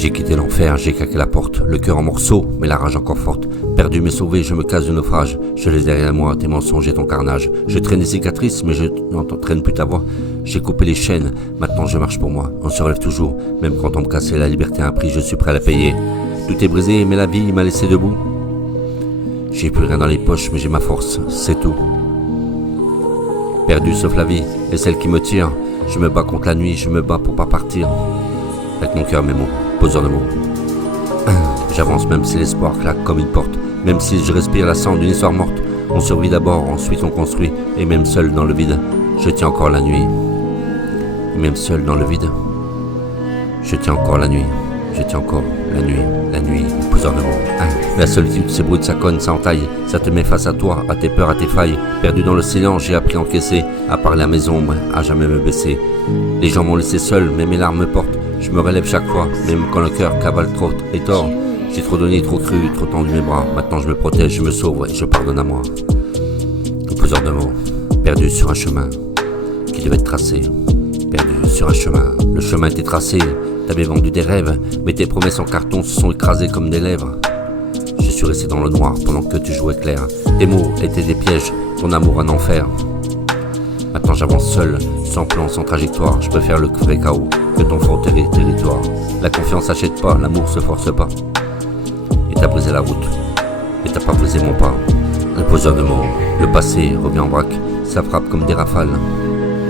J'ai quitté l'enfer, j'ai claqué la porte, le cœur en morceaux, mais la rage encore forte. Perdu mais sauvé, je me casse du naufrage. Je laisse derrière moi tes mensonges et ton carnage. Je traîne des cicatrices, mais je n'entraîne plus ta voix. J'ai coupé les chaînes, maintenant je marche pour moi. On se relève toujours, même quand on me cassait la liberté à un prix, je suis prêt à la payer. Tout est brisé, mais la vie m'a laissé debout. J'ai plus rien dans les poches, mais j'ai ma force, c'est tout. Perdu sauf la vie, et celle qui me tire. Je me bats contre la nuit, je me bats pour pas partir. Avec mon cœur, mes mots, poseur de mots. J'avance même si l'espoir claque comme une porte. Même si je respire la cendre d'une histoire morte. On survit d'abord, ensuite on construit. Et même seul dans le vide, je tiens encore la nuit. Et même seul dans le vide, je tiens encore la nuit. Je tiens encore la nuit, poseur de mots. La solitude, c'est brut, ça cogne, ça entaille. Ça te met face à toi, à tes peurs, à tes failles. Perdu dans le silence, j'ai appris à encaisser. À parler à mes ombres, à jamais me baisser. Les gens m'ont laissé seul, mais mes larmes me portent. Je me relève chaque fois, même quand le cœur cavale trop et tort. J'ai trop donné, trop cru, trop tendu mes bras. Maintenant je me protège, je me sauve et je pardonne à moi. Poseur de mots, perdu sur un chemin qui devait être tracé. Perdu sur un chemin, le chemin était tracé. T'avais vendu des rêves, mais tes promesses en carton se sont écrasées comme des lèvres. Je suis resté dans le noir pendant que tu jouais clair. Tes mots étaient des pièges, ton amour un enfer. Maintenant j'avance seul, sans plan, sans trajectoire. Je préfère le vrai chaos que ton fort territoire. La confiance s'achète pas, l'amour se force pas. Et t'as brisé la route, et t'as pas brisé mon pas. Le poseur de mots, le passé revient en vrac. Ça frappe comme des rafales.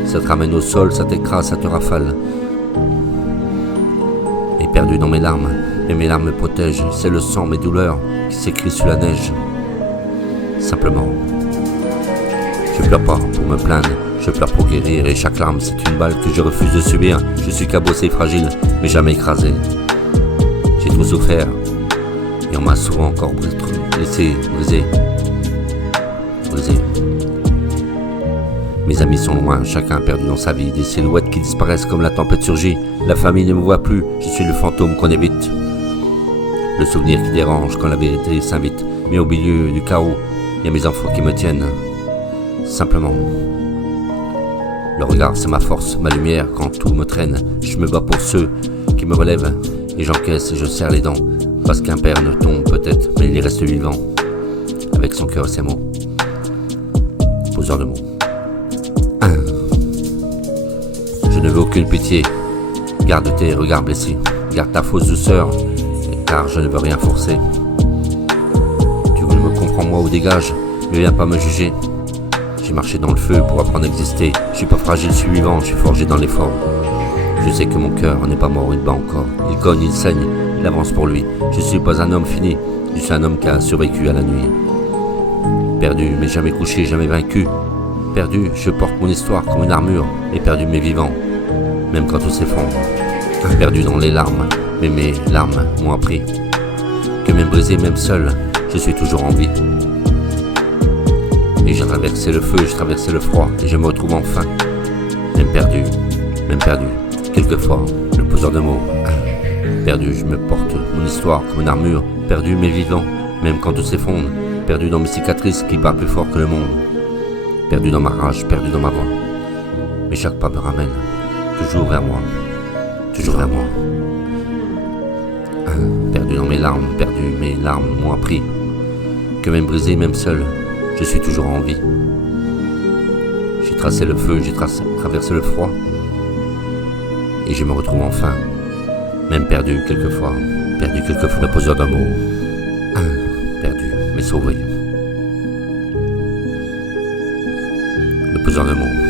Ça te ramène au sol, ça t'écrase, ça te rafale. Et perdu dans mes larmes, mais mes larmes me protègent. C'est le sang, mes douleurs qui s'écrivent sous la neige. Simplement, je pleure pas pour me plaindre, je pleure pour guérir. Et chaque larme c'est une balle que je refuse de subir. Je suis cabossé et fragile, mais jamais écrasé. J'ai trop souffert, et on m'a souvent encore laissé briser. Mes amis sont loin, chacun perdu dans sa vie. Des silhouettes qui disparaissent comme la tempête surgit. La famille ne me voit plus, je suis le fantôme qu'on évite. Le souvenir qui dérange quand la vérité s'invite. Mais au milieu du chaos, il y a mes enfants qui me tiennent. Simplement. Le regard c'est ma force, ma lumière quand tout me traîne. Je me bats pour ceux qui me relèvent. Et j'encaisse et je serre les dents. Parce qu'un père ne tombe peut-être, mais il reste vivant. Avec son cœur et ses mots. Poseur de mots. Je ne veux aucune pitié. Garde tes regards blessés. Garde ta fausse douceur. Car je ne veux rien forcer. Tu veux me comprendre moi ou dégage. Mais viens pas me juger. J'ai marché dans le feu pour apprendre à exister. Je suis pas fragile, je suis vivant, je suis forgé dans l'effort. Je sais que mon cœur n'est pas mort, il bat encore. Il cogne, il saigne, il avance pour lui. Je suis pas un homme fini. Je suis un homme qui a survécu à la nuit. Perdu mais jamais couché, jamais vaincu. Perdu, je porte mon histoire comme une armure. Et perdu mais vivant, même quand tout s'effondre. Perdu dans les larmes, mais mes larmes m'ont appris que même brisé, même seul, je suis toujours en vie. Et j'ai traversé le feu, j'ai traversé le froid, et je me retrouve enfin, même perdu, quelquefois, le poseur de mots. Perdu, je me porte mon histoire comme une armure. Perdu mais vivant, même quand tout s'effondre. Perdu dans mes cicatrices qui battent plus fort que le monde. Perdu dans ma rage, perdu dans ma voix. Mais chaque pas me ramène toujours vers moi. Toujours vers moi. Perdu dans mes larmes m'ont appris que même brisé, même seul, je suis toujours en vie. J'ai tracé le feu, j'ai traversé le froid. Et je me retrouve enfin, même perdu quelquefois, le poseur d'un mot. Perdu, mais sauvé. Le poseur de mots.